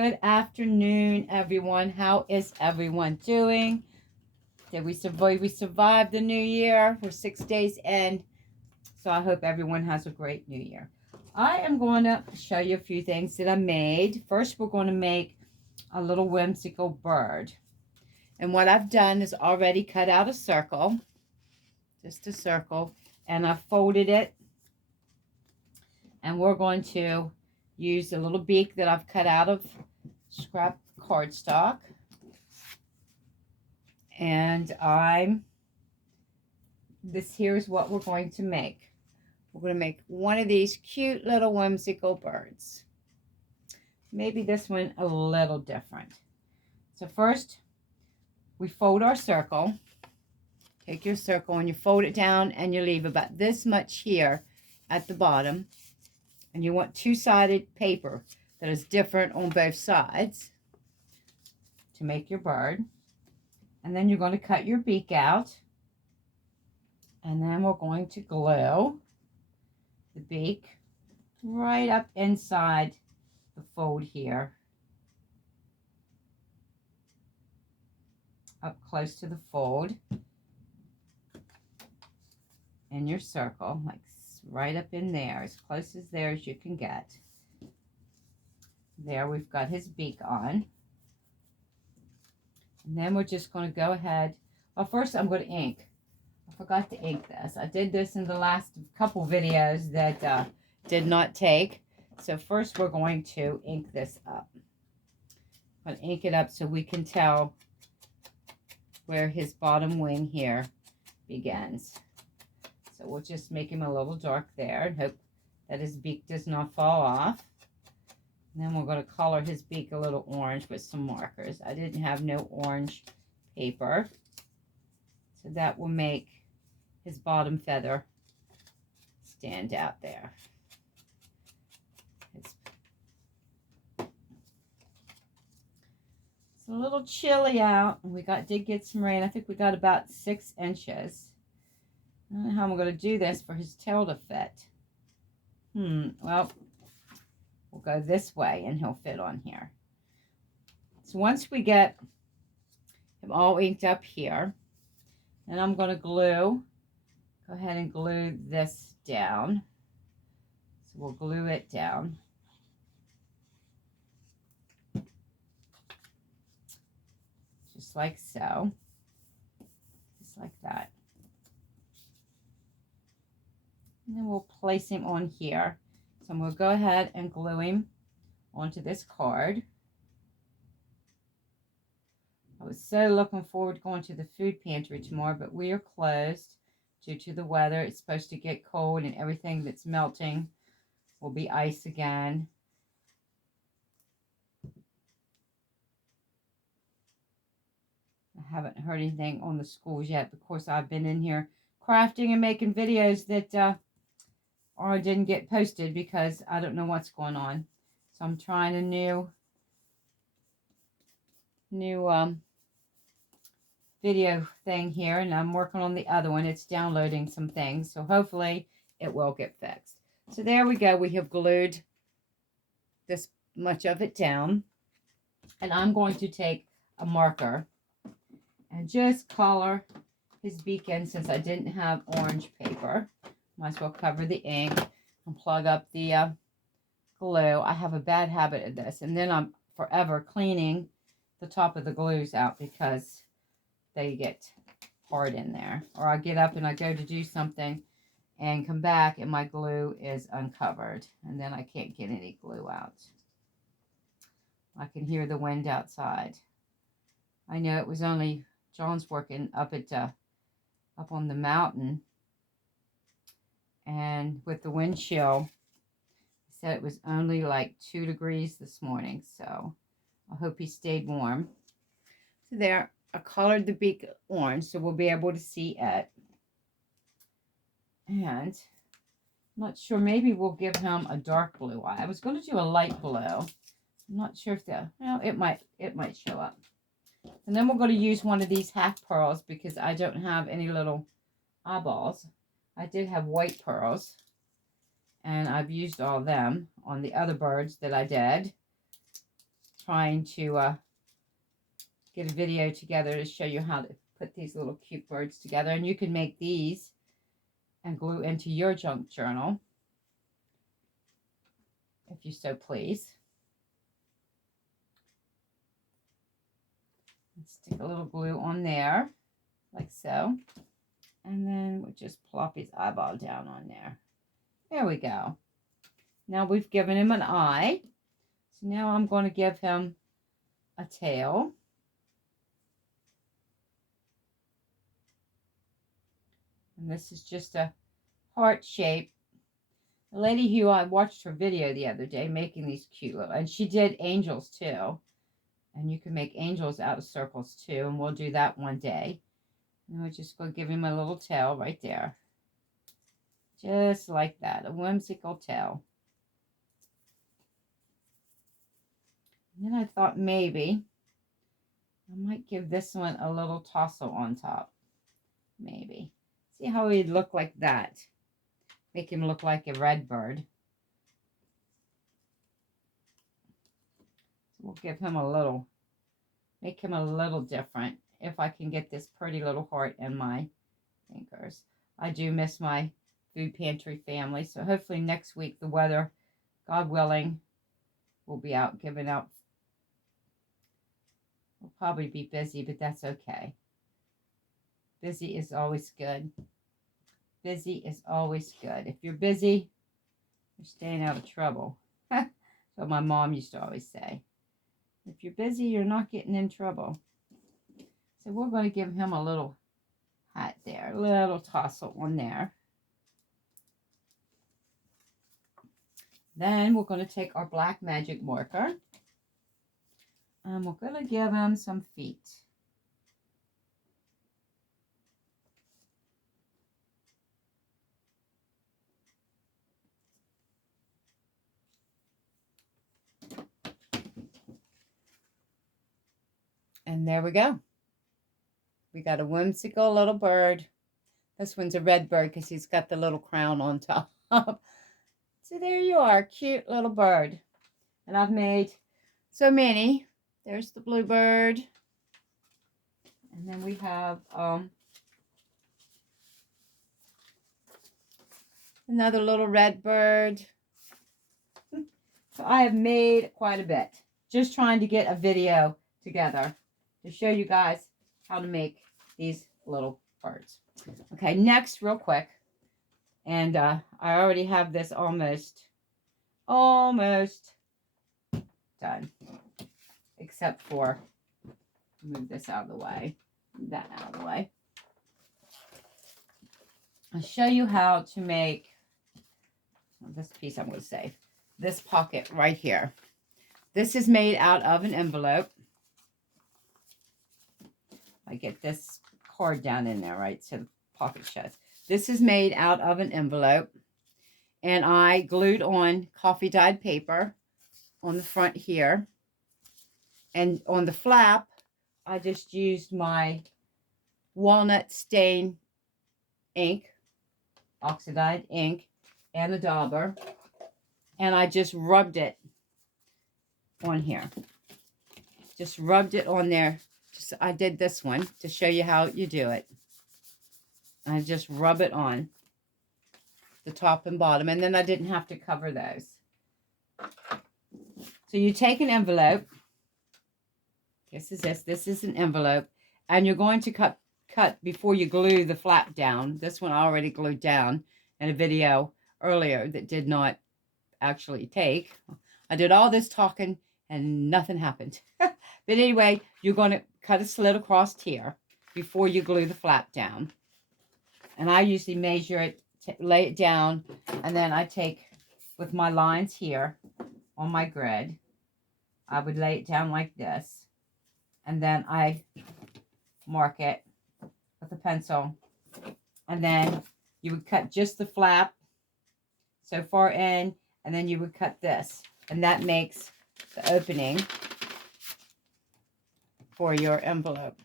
Good afternoon, everyone. How is everyone doing? Did we survive? We survived the new year. We're 6 days in. So I hope everyone has a great new year. I am going to show you a few things that I made. First, we're going to make a little whimsical bird. And what I've done is already cut out a circle, just a circle, and I folded it. And we're going to use a little beak that I've cut out of scrap cardstock. And this here is what we're going to make. We're going to make one of these cute little whimsical birds. Maybe this one a little different. So first, we fold our circle. Take your circle and you fold it down and you leave about this much here at the bottom. And you want two-sided paper that is different on both sides to make your bird. And then you're going to cut your beak out. And then we're going to glue the beak right up inside the fold here. Up close to the fold. In your circle, like right up in there, as close as there as you can get. There, we've got his beak on. And then we're just going to go ahead. Well, first I'm going to ink. I forgot to ink this. I did this in the last couple videos that did not take. So first we're going to ink this up. I'm going to ink it up so we can tell where his bottom wing here begins. So we'll just make him a little dark there and hope that his beak does not fall off. And then we're going to color his beak a little orange with some markers. I didn't have no orange paper. So that will make his bottom feather stand out there. It's a little chilly out. We did get some rain. I think we got about 6 inches. I don't know how I'm going to do this for his tail to fit. Well, we'll go this way and he'll fit on here. So once we get him all inked up here, then I'm going to go ahead and glue this down. So we'll glue it down. Just like so. Just like that. And then we'll place him on here. So I'm going to go ahead and glue him onto this card. I was so looking forward to going to the food pantry tomorrow, but we are closed due to the weather. It's supposed to get cold and everything that's melting will be ice again. I haven't heard anything on the schools yet. Of course, I've been in here crafting and making videos that or didn't get posted because I don't know what's going on. So I'm trying a new video thing here, and I'm working on the other one. It's downloading some things, so hopefully it will get fixed. So there we go. We have glued this much of it down, and I'm going to take a marker and just color his beak in since I didn't have orange paper. Might as well cover the ink and plug up the glue. I have a bad habit of this. And then I'm forever cleaning the top of the glues out because they get hard in there. Or I get up and I go to do something and come back and my glue is uncovered. And then I can't get any glue out. I can hear the wind outside. I know it was only John's working up on the mountain. And with the wind chill, he said it was only like 2 degrees this morning. So I hope he stayed warm. So there, I colored the beak orange so we'll be able to see it. And I'm not sure, maybe we'll give him a dark blue eye. I was going to do a light blue. I'm not sure if well, it might show up. And then we're going to use one of these half pearls because I don't have any little eyeballs. I did have white pearls, and I've used all of them on the other birds that I did. trying to get a video together to show you how to put these little cute birds together. And you can make these and glue into your junk journal if you so please. Stick a little glue on there, like so. And then we'll just plop his eyeball down on there. There we go. Now we've given him an eye. So now I'm going to give him a tail. And this is just a heart shape. The lady who I watched her video the other day making these cute little, and she did angels too. And you can make angels out of circles too, and we'll do that one day. And we're just going to give him a little tail right there. Just like that, a whimsical tail. And then I thought maybe I might give this one a little tassel on top. Maybe. See how he'd look like that. Make him look like a red bird. We'll give him a little, make him a little different if I can get this pretty little heart in my fingers. I do miss my food pantry family, so hopefully next week the weather, God willing, we'll be out giving out. We'll probably be busy, but that's okay. Busy is always good. Busy is always good. If you're busy, you're staying out of trouble. That's what my mom used to always say. If you're busy, you're not getting in trouble. So we're going to give him a little hat there, a little tassel on there. Then we're going to take our black magic marker and we're going to give him some feet. And there we go. We got a whimsical little bird. This one's a red bird because he's got the little crown on top. So there you are, cute little bird. And I've made so many. There's the bluebird. And then we have another little red bird. So I have made quite a bit. Just trying to get a video together to show you guys how to make these little birds. Okay, next, real quick. And I already have this almost done. Except for, move this out of the way, that out of the way. I'll show you how to make, this piece I'm going to save, this pocket right here. This is made out of an envelope. I get this card down in there, right, so the pocket shuts. This is made out of an envelope, and I glued on coffee dyed paper on the front here. And on the flap, I just used my walnut stain ink, oxidized ink, and a dauber, and I just rubbed it on here. Just rubbed it on there. I did this one to show you how you do it. I just rub it on the top and bottom, and then I didn't have to cover those. So you take an envelope. This is an envelope, and you're going to cut before you glue the flap down. This one I already glued down in a video earlier that did not actually take. I did all this talking and nothing happened. But anyway, you're going to cut a slit across here before you glue the flap down. And I usually measure it, lay it down, and then I take, with my lines here on my grid, I would lay it down like this. And then I mark it with a pencil. And then you would cut just the flap so far in, and then you would cut this. And that makes the opening for your envelope.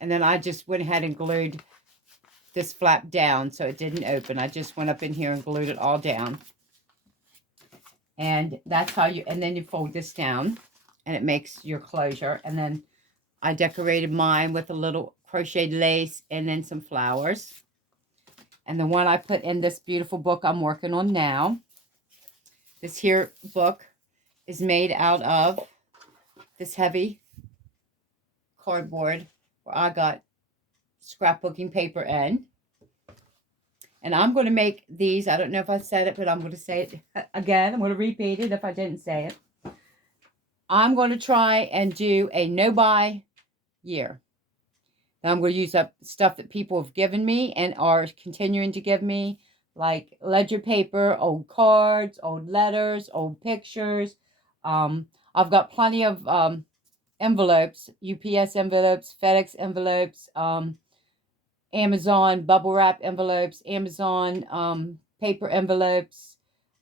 And then I just went ahead and glued this flap down so it didn't open. I just went up in here and glued it all down. And that's how you, and then you fold this down and it makes your closure. And then I decorated mine with a little crocheted lace and then some flowers. And the one I put in this beautiful book I'm working on now. This here book is made out of this heavy cardboard where I got scrapbooking paper in. And I'm going to make these. I don't know if I said it, but I'm going to say it again. I'm going to repeat it if I didn't say it. I'm going to try and do a no-buy year. Now I'm going to use up stuff that people have given me and are continuing to give me, like ledger paper, old cards, old letters, old pictures. I've got plenty of envelopes, UPS envelopes, FedEx envelopes, Amazon bubble wrap envelopes, Amazon paper envelopes,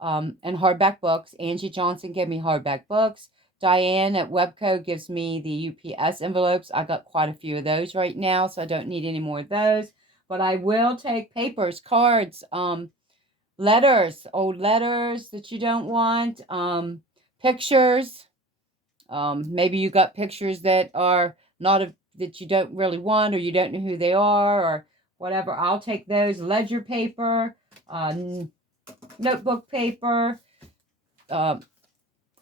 and hardback books. Angie Johnson gave me hardback books. Diane at Webco gives me the UPS envelopes. I got quite a few of those right now, so I don't need any more of those. But I will take papers, cards, letters, old letters that you don't want, pictures. Maybe you got pictures that are not that you don't really want, or you don't know who they are, or whatever. I'll take those. Ledger paper, notebook paper,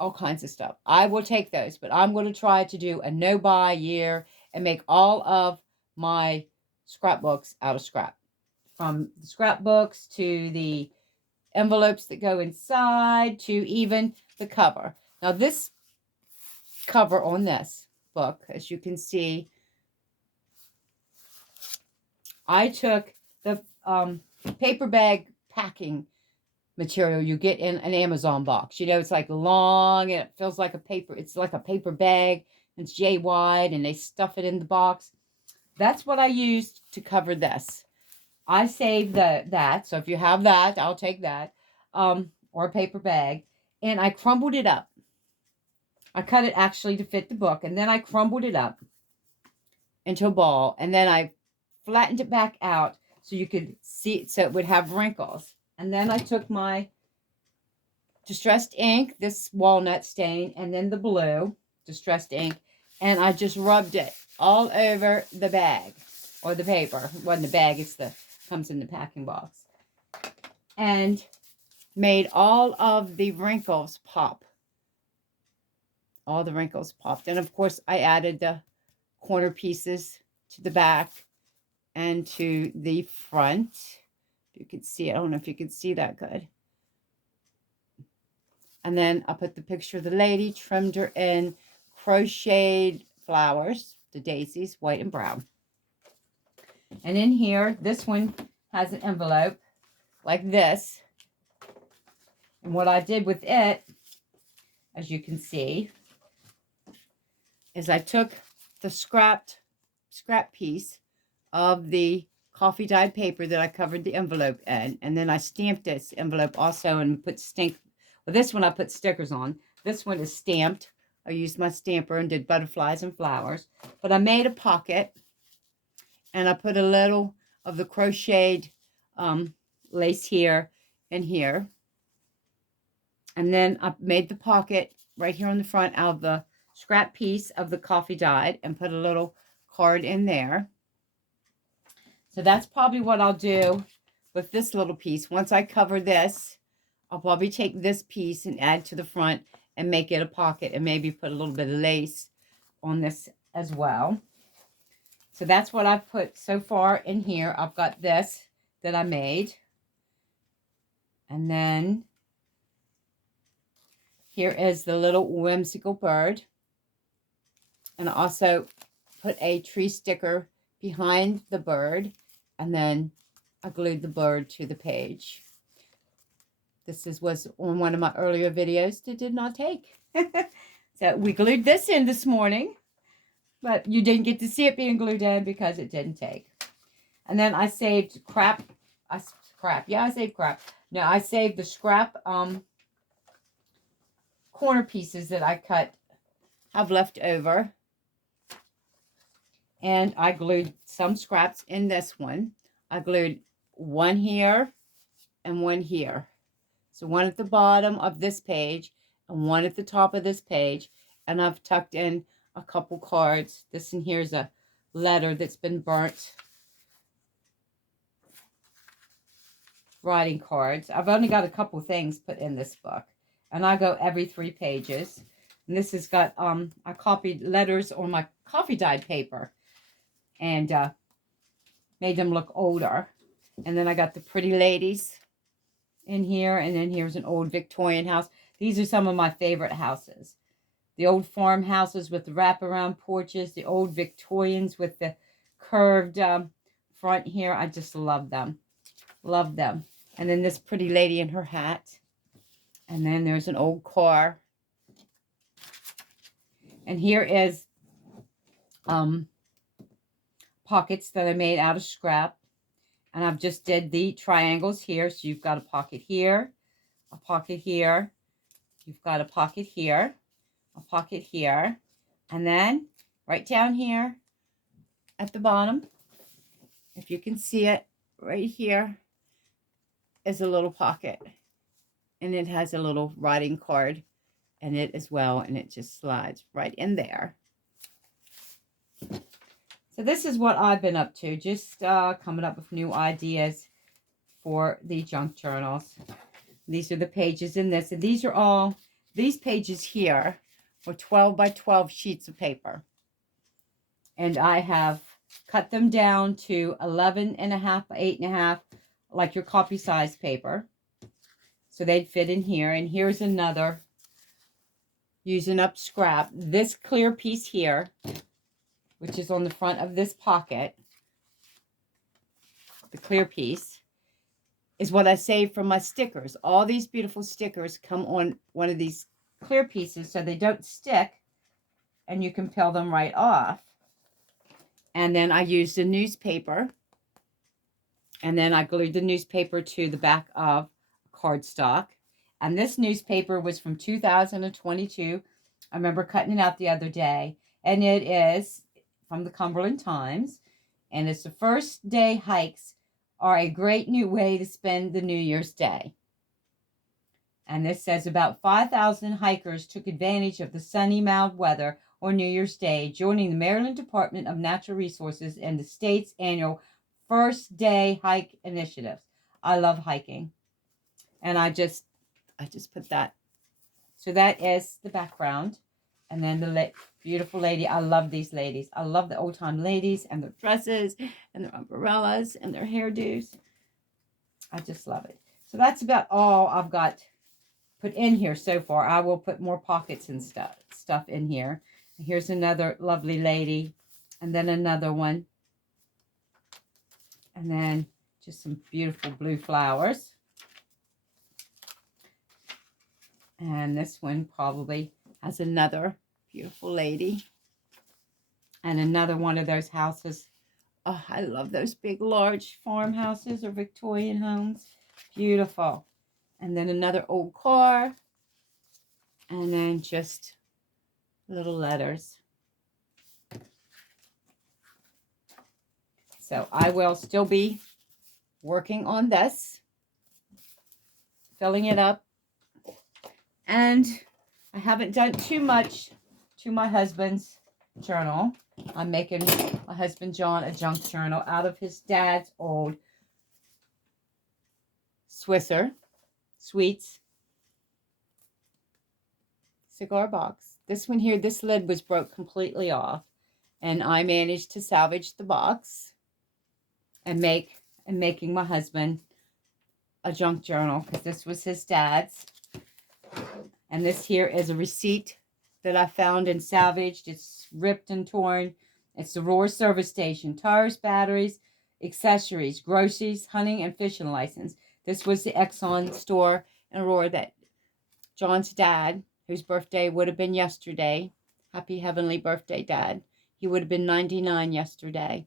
all kinds of stuff. I will take those, but I'm going to try to do a no-buy year and make all of my scrapbooks out of scrap. From the scrapbooks to the envelopes that go inside to even the cover. Now this cover on this book, as you can see, I took the paper bag packing material you get in an Amazon box. You know, it's like long and it feels like a paper. It's like a paper bag. It's J wide and they stuff it in the box. That's what I used to cover this. I saved that. So if you have that, I'll take that. Or a paper bag. And I crumbled it up. I cut it actually to fit the book. And then I crumbled it up into a ball. And then I flattened it back out so you could see it, so it would have wrinkles. And then I took my distressed ink, this walnut stain, and then the blue distressed ink, and I just rubbed it all over the bag or the paper. It wasn't the bag, it's the comes in the packing box. And made all of the wrinkles pop. All the wrinkles popped. And of course, I added the corner pieces to the back and to the front. You can see, I don't know if you can see that good. And then I put the picture of the lady, trimmed her in crocheted flowers, the daisies, white and brown. And in here, this one has an envelope like this. And what I did with it, as you can see, is I took the scrap piece of the coffee dyed paper that I covered the envelope in, and then I stamped this envelope also and put well, this one I put stickers on. This one is stamped. I used my stamper and did butterflies and flowers. But I made a pocket, and I put a little of the crocheted lace here and here. And then I made the pocket right here on the front out of the scrap piece of the coffee dyed and put a little card in there. So that's probably what I'll do with this little piece. Once I cover this, I'll probably take this piece and add to the front and make it a pocket and maybe put a little bit of lace on this as well. So that's what I've put so far in here. I've got this that I made. And then here is the little whimsical bird. And I also put a tree sticker behind the bird. And then I glued the bird to the page. This was on one of my earlier videos that did not take. So we glued this in this morning. But you didn't get to see it being glued in because it didn't take. And then I saved crap. Yeah, I saved crap. No, I saved the scrap corner pieces that I have left over. And I glued some scraps in this one. I glued one here and one here. So one at the bottom of this page and one at the top of this page. And I've tucked in a couple cards. This in here is a letter that's been burnt. Writing cards. I've only got a couple things put in this book. And I go every 3 pages. And this has got, I copied letters on my coffee dyed paper. And made them look older. And then I got the pretty ladies in here. And then here's an old Victorian house. These are some of my favorite houses. The old farmhouses with the wraparound porches. The old Victorians with the curved front here. I just love them. Love them. And then this pretty lady in her hat. And then there's an old car. And here is pockets that I made out of scrap. And I've just did the triangles here. So you've got a pocket here, a pocket here. You've got a pocket here, a pocket here. And then right down here at the bottom, if you can see it, right here is a little pocket. And it has a little writing card in it as well. And it just slides right in there. So this is what I've been up to. Just coming up with new ideas for the junk journals. These are the pages in this. And these are all, these pages here were 12 by 12 sheets of paper. And I have cut them down to 11.5 by 8.5, like your copy size paper. So they'd fit in here. And here's another, using up scrap. This clear piece here, which is on the front of this pocket, the clear piece, is what I saved from my stickers. All these beautiful stickers come on one of these clear pieces so they don't stick and you can peel them right off. And then I used a newspaper, and then I glued the newspaper to the back of cardstock. And this newspaper was from 2022. I remember cutting it out the other day. And it is from the Cumberland Times. And it's the first day hikes are a great new way to spend the New Year's Day. And this says about 5,000 hikers took advantage of the sunny, mild weather on New Year's Day, joining the Maryland Department of Natural Resources and the state's annual First Day Hike Initiatives. I love hiking. And I just put that. So that is the background. And then the beautiful lady. I love these ladies. I love the old-time ladies and their dresses and their umbrellas and their hairdos. I just love it. So that's about all I've got put in here so far. I will put more pockets and stuff in here. Here's another lovely lady. And then another one. And then just some beautiful blue flowers. And this one probably has another beautiful lady. And another one of those houses. Oh, I love those big, large farmhouses or Victorian homes. Beautiful. And then another old car. And then just little letters. So I will still be working on this. Filling it up. And I haven't done too much to my husband's journal. I'm making my husband John a junk journal out of his dad's old Swisher Sweets cigar box. This one here, this lid was broke completely off. And I managed to salvage the box and making my husband a junk journal, because this was his dad's. And this here is a receipt that I found and salvaged. It's ripped and torn. It's the Roar service station. Tires, batteries, accessories, groceries, hunting, and fishing license. This was the Exxon store in Roar that John's dad, whose birthday would have been yesterday. Happy heavenly birthday, Dad. He would have been 99 yesterday.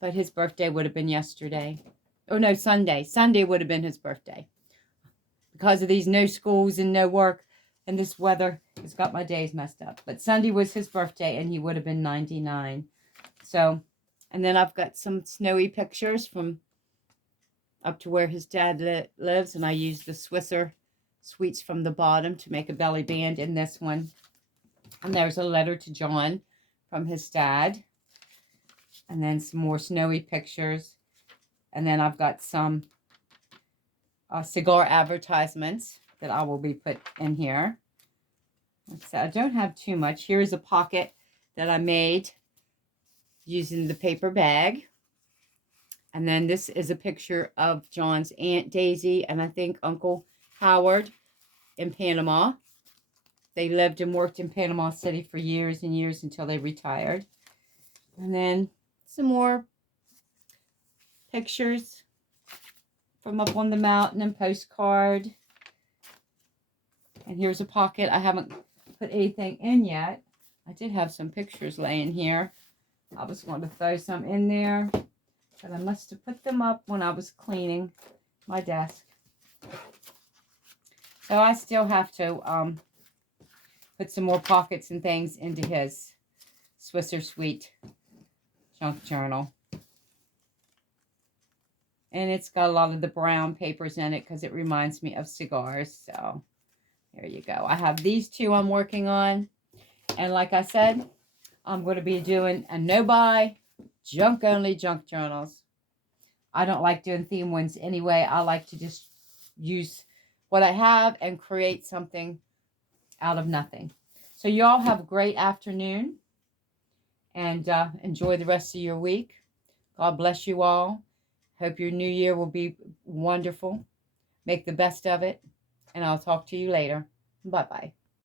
But his birthday would have been yesterday. Oh, no, Sunday. Sunday would have been his birthday. Because of these no schools and no work and this weather, it's got my days messed up. But Sunday was his birthday, and he would have been 99. So, and then I've got some snowy pictures from up to where his dad lives. And I used the Swisher Sweets from the bottom to make a belly band in this one. And there's a letter to John from his dad. And then some more snowy pictures. And then I've got some cigar advertisements that I will be put in here. So I don't have too much. Here's a pocket that I made using the paper bag. And then this is a picture of John's Aunt Daisy and I think Uncle Howard in Panama. They lived and worked in Panama City for years and years until they retired. And then some more pictures from up on the mountain and postcard. And here's a pocket. I haven't put anything in yet. I did have some pictures laying here. I was going to throw some in there, but I must have put them up when I was cleaning my desk. So I still have to put some more pockets and things into his Swisser Sweet junk journal. And it's got a lot of the brown papers in it because it reminds me of cigars. So there you go. I have these two I'm working on. And like I said, I'm going to be doing a no-buy, junk-only junk journals. I don't like doing theme ones anyway. I like to just use what I have and create something out of nothing. So you all have a great afternoon. And enjoy the rest of your week. God bless you all. Hope your new year will be wonderful. Make the best of it. And I'll talk to you later. Bye-bye.